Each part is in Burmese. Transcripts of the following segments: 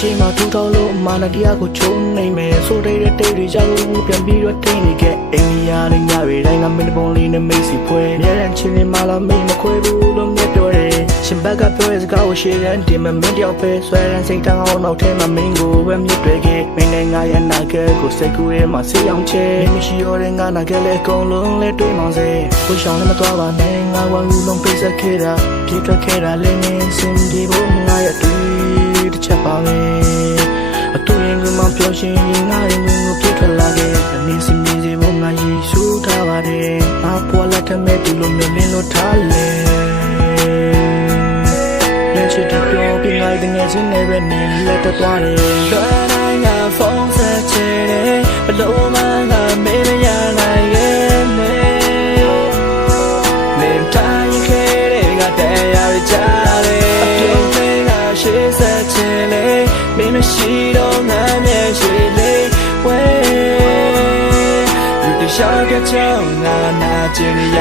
ရှိမှထူထောင်လို့မာနတရားကိုချုံနေမယ်ဆိုတဲ့တိတ်တွေကြောက်လို့ပြန်ပြီးတော့ထိနေခဲ့အိမ်ရတဲ့ညတွေတိုင်းကမင်းပုံလေးနဲ့မိတ်စီဖွဲမြဲတမ်းချင်းနေမှလာမိမခွဲဘူးလို့မြတ်ပြောတယ်ရှင်ဘက်ကပြောတဲ့စကားကိုရှေ့ကန်တင်မမင်းတယောက်ပဲဆွဲရန်စိတ်တန်းအောင်နောက်ထဲမှာမင်းကိုပဲမြစ်တွေခဲ့မင်းနဲ့ငါရဲ့နာကဲကိုစိတ်ကူးရဲမှာဆေးအောင်ချဲမရှိရတဲ့ငါနာကဲလည်းအကုန်လုံးလဲတွေးမောင်စေကိုရှောင်းလည်းမသွားပါနဲ့ငါဝါလူလုံးပိတ်ဆက်ခဲ့တာပြေထွက်ခဲ့တာလည်းနေစင်ဒီဖို့ငါရဲ့တွေ့တစ်ချက်ပါပဲအတူရင်ကမှပြောရှင်ငါရဲ့ငွေကိုပြေထွက်လာခဲ့အနေစင်မြင်စီဖို့ငါရေရှူထားပါတယ်အပေါ်လက်ထမဲ့သူလိုမျိုးလင်းလို့ထားလေလက်ချစ်တဲ့ပြောပြီးငါတဲ့ငယ်ချင်းနဲ့ပဲနေလက်တသွားတယ်လွယ်နိုင်ကဖုန်းဆက်ချင်တယ်ဘလို့မှငါမေးမရနိုင်ရဲ့နေတိုင်းခဲ့တဲ့ကတရားရကြတယ်အပြုံးလေးကရှေ့ဆက်ချင်လေမင်းမရှိတော့ငါမျက်ရှိလေဝဲရှာကချောင်းနာနာကျင်ရ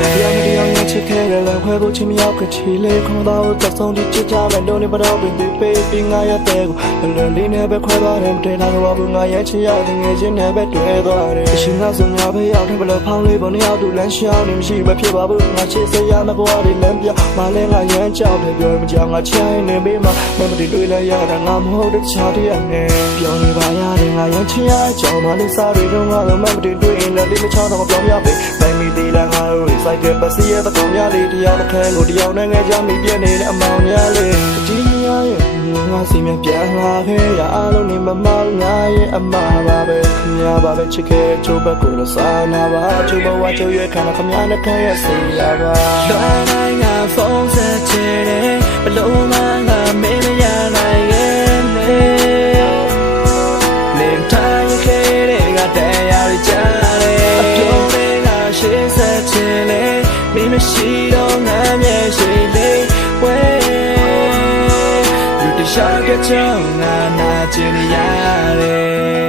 တယ်တရားမတရားနဲ့ချစ်ခဲ့တယ်လည်းခွဲဖို့ချင်မရောက်ကချီလေးခေါ်တော့သက်ဆုံးဒီချစ်ကြမယ်လို့နေပါတော့ပြင်ပေးပြီးငါရတဲ့ကိုလွယ်လေးနဲ့ပဲခွဲသွားတယ်မတွေ့တာတော့ဘူးငါရဲ့ချစ်ရတဲ့ငယ်ချင်းနဲ့ပဲတွေ့သွားတယ်အရှင်ကဆုံးရပဲရောက်တယ်ဘလို့ဖောင်းလေးပုံနဲ့ရောက်သူလမ်းရှောင်းနေမရှိမဖြစ်ပါဘူးငါချစ်စရာမပေါ်တယ်လမ်းပြမလဲငါရမ်းကြောက်တယ်ပြောမကြောင်ငါချိုင်းနေပေးမှာမမတီတွေ့လိုက်ရတာငါမဟုတ်တဲ့ချားတည်းနဲ့ပြောနေပါရတယ်ငါရမ်းချစ်ရကြောင်မလေးစားတွေတော့ငါတော့မမတီတွေ့လက်လေးမချောင်းတော့ပြောင်းရပေတိုင်းမီတီလာငါတို့စိုက်ကပစီရတဲ့ကောင်များလေးတရားတစ်ခဲကိုတရားနဲ့ငယ်ကြမိပြနေတဲ့အမောင်များလေးဒီရရဲ့ငါစီမပြန်လာခဲ့ရအားလုံးနေမမောင်ငါရဲ့အမပါပဲခင်ဗျာပါပဲချစ်ခဲ့ချိုးဘက်ကိုလို့စားနာပါချိုးဘဝချိုးရခံခင်ဗျာနဲ့ခံရစေရပါလွယ်နိုင်ကဖုန်းဆက်ချင်တယ်ဘလို့မှငါမေးမရနိုင်ရဲ့နေတိုင်းခဲ့တဲ့ကတရားကြမင်းမရှိတော့ငါမျက်ရှိလေးဝဲလူတခြားကကြောင်ငါနာကျင်ရတယ်